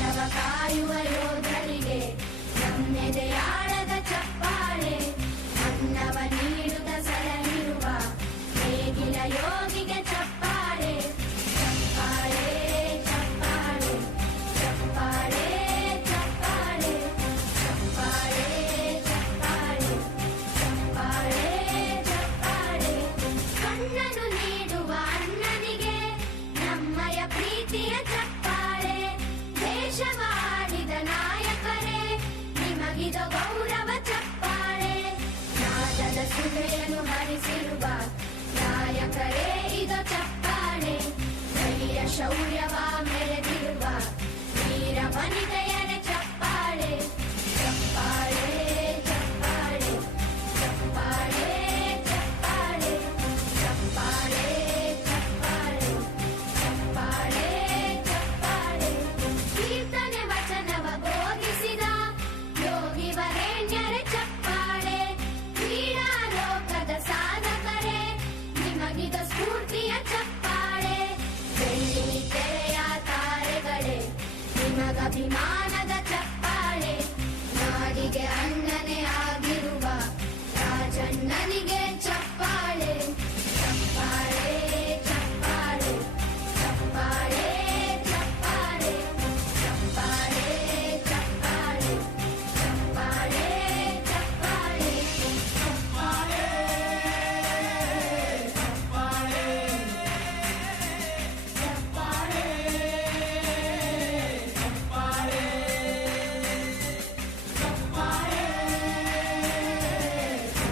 ದೇಶವ ಕಾಯುವ ಯೋಧರಿಗೆ ನಮ್ಮೆದೆಯಾಳದ ಚಪ್ಪಾಳೆ. ಅನ್ನವ ನೀಡುತ್ತ ಸಲಹಿರುವ ನೇಗಿಲ ಯೋಗಿಗೆ ಚಪ್ಪಾಳೆ. ಚಪ್ಪಾಳೆ ಚಪ್ಪಾಳೆ ಚಪ್ಪಾಳೆ ಚಪ್ಪಾಳೆ ಚಪ್ಪಾಳೆ ಚಪ್ಪಾಳೆ ಚಪ್ಪಾಳೆ ಚಪ್ಪಾಳೆ. ಕಣ್ಣನು ನೀಡುವ ಅಣ್ಣನಿಗೆ ನಮ್ಮಯ ಪ್ರೀತಿಯ ಚಪ್ಪಾಳೆ. ದೇಶವಾಡಿದ ನಾಯಕರೇ ನಿಮಗಿದ ಗೌರವ ಚಪ್ಪಾಳೆ. ನಾದದ ಸುಧೆಯನ್ನು ಹರಿಸಿರುವ ನಾಯಕರೇ ಇದು ಚಪ್ಪಾಳೆ. ಧೈರ್ಯ ಶೌರ್ಯವ ಮೆರೆದಿರುವ ವೀರ ವನಿತೆಯರ ಚಪ್ಪಾಳೆ. ಚಪ್ಪಾಳೆ ಚಪ್ಪಾಳೆ ಚಪ್ಪಾಳೆ ಚಪ್ಪಾಳೆ ಚಪ್ಪಾಳೆ ಚಪ್ಪಾಳೆ ಚಪ್ಪಾಳೆ ಚಪ್ಪಾಳೆ. ಕೀರ್ತನೆ ವಚನವ ಬೋಧಿಸಿದ ಯೋಗಿ ವರೇಣ್ಯರ ಚಪ್ಪಾಳೆ. ಕ್ರೀಡಾ ಲೋಕದ ಸಾಧಕರೇ ನಿಮಗಿದ ಸ್ಫೂರ್ತಿಯ ಚಪ್ಪಾಳೆ. ಬೆಳ್ಳಿ ತೆರೆಯ ತಾರೆಗಳೇ ನಿಮಗಭಿಮಾನದ ಚಪ್ಪಾಳೆ. ನಾಡಿಗೆ ಅಣ್ಣನೇ ಆಗಿರುವ ರಾಜಣ್ಣನಿಗೆ ಚಪ್ಪಾಳೆ. ಚಪ್ಪಾಳೆ ಚಪ್ಪಾಳೆ ಚಪ್ಪಾಳೆ ಚಪ್ಪಾಳೆ ಚಪ್ಪಾಳೆ ಚಪ್ಪಾಳೆ ಚಪ್ಪಾಳೆ ಚಪ್ಪಾಳೆ ಚಪ್ಪಾಳೆ ಚಪ್ಪಾಳೆ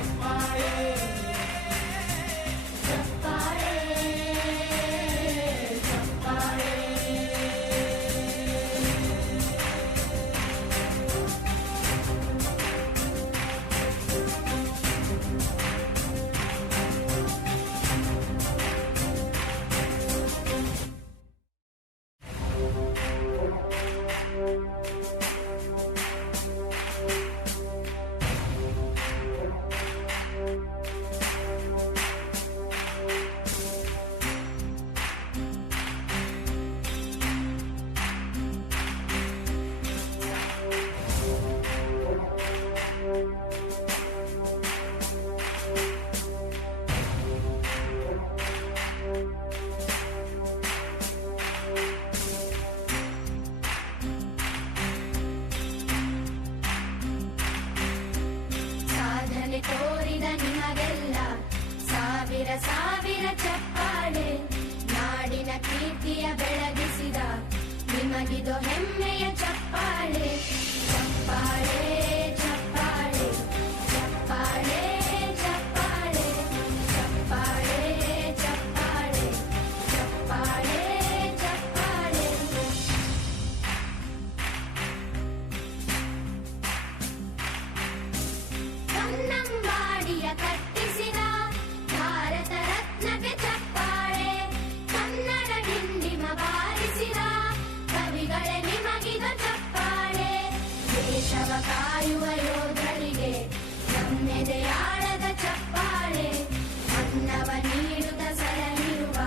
ಚಪ್ಪಾಳೆ ಚಪ್ಪಾಳೆ ಚಪ್ಪಾಳೆ ಸಾಧನೆ ತೋರಿದ ನಿಮಗೆಲ್ಲ ಸಾವಿರ ಸಾವಿರ ಚಪ್ಪಾಳೆ. ನಾಡಿನ ಕೀರ್ತಿಯ ಬೆಳಗಿಸಿದ ನಿಮಗಿದು ಹೆಮ್ಮೆಯ ಚಪ್ಪಾಳೆ. ಚಪ್ಪಾಳೆ ಚಪ್ಪಾಳೆ ಚಪ್ಪಾಳೆ ಚಪ್ಪಾಳೆ ಚಪ್ಪಾಳೆ ಚಪ್ಪಾಳೆ ಚಪ್ಪಾಳೆ ಚಪ್ಪಾಳೆ. ಕನ್ನಂಬಾಡಿಯ ಕಟ್ಟಿಸಿದ ಭಾರತ ರತ್ನಕ್ಕೆ ಚಪ್ಪಾಳೆ. ಕನ್ನಡ ಡಿಂಡಿಮ ಬಾರಿಸಿದ ಕವಿಗಳೇ ನಿಮಗಿದ ಚಪ್ಪಾಳೆ. ದೇಶವ ಕಾಯುವ ಯೋಧರಿಗೆ ನಮ್ಮೆದೆಯಾಳದ ಚಪ್ಪಾಳೆ. ಅನ್ನವ ನೀಡುತ್ತ ಸಲಹಿರುವ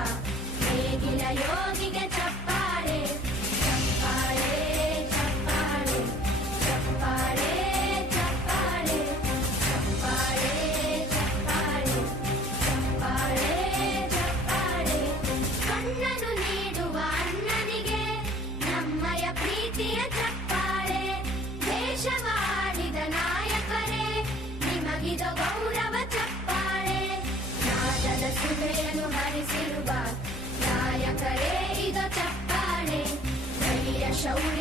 ನೇಗಿಲ ಯೋಗಿಗೆ ಚಪ್ಪಾಳೆ. ಚಪ್ಪಾಳೆ ಚಪ್ಪಾಳೆ ಚಪ್ಪಾಳೆ ಚಪ್ಪಾಳೆ ಚಪ್ಪಾಳೆ ಚಪ್ಪಾಳೆ ಚಪ್ಪಾಳೆ ಚಪ್ಪಾಳೆ. ಕಣ್ಣನು ನೀಡುವ ಅಣ್ಣನಿಗೆ ನಮ್ಮಯ ಪ್ರೀತಿಯ ಚಪ್ಪಾಳೆ. ದೇಶವಾಡಿದ ನಾಯಕರೇ ನಿಮಗಿದ ಗೌರವ ಚಪ್ಪಾಳೆ. ನಾದದ ಸುಧೆಯನ್ನು ಹರಿಸಿರುವ ನಾಯಕರೇ ಇದು ಚಪ್ಪಾಳೆ. ಧೈರ್ಯ ಶೌರ್ಯ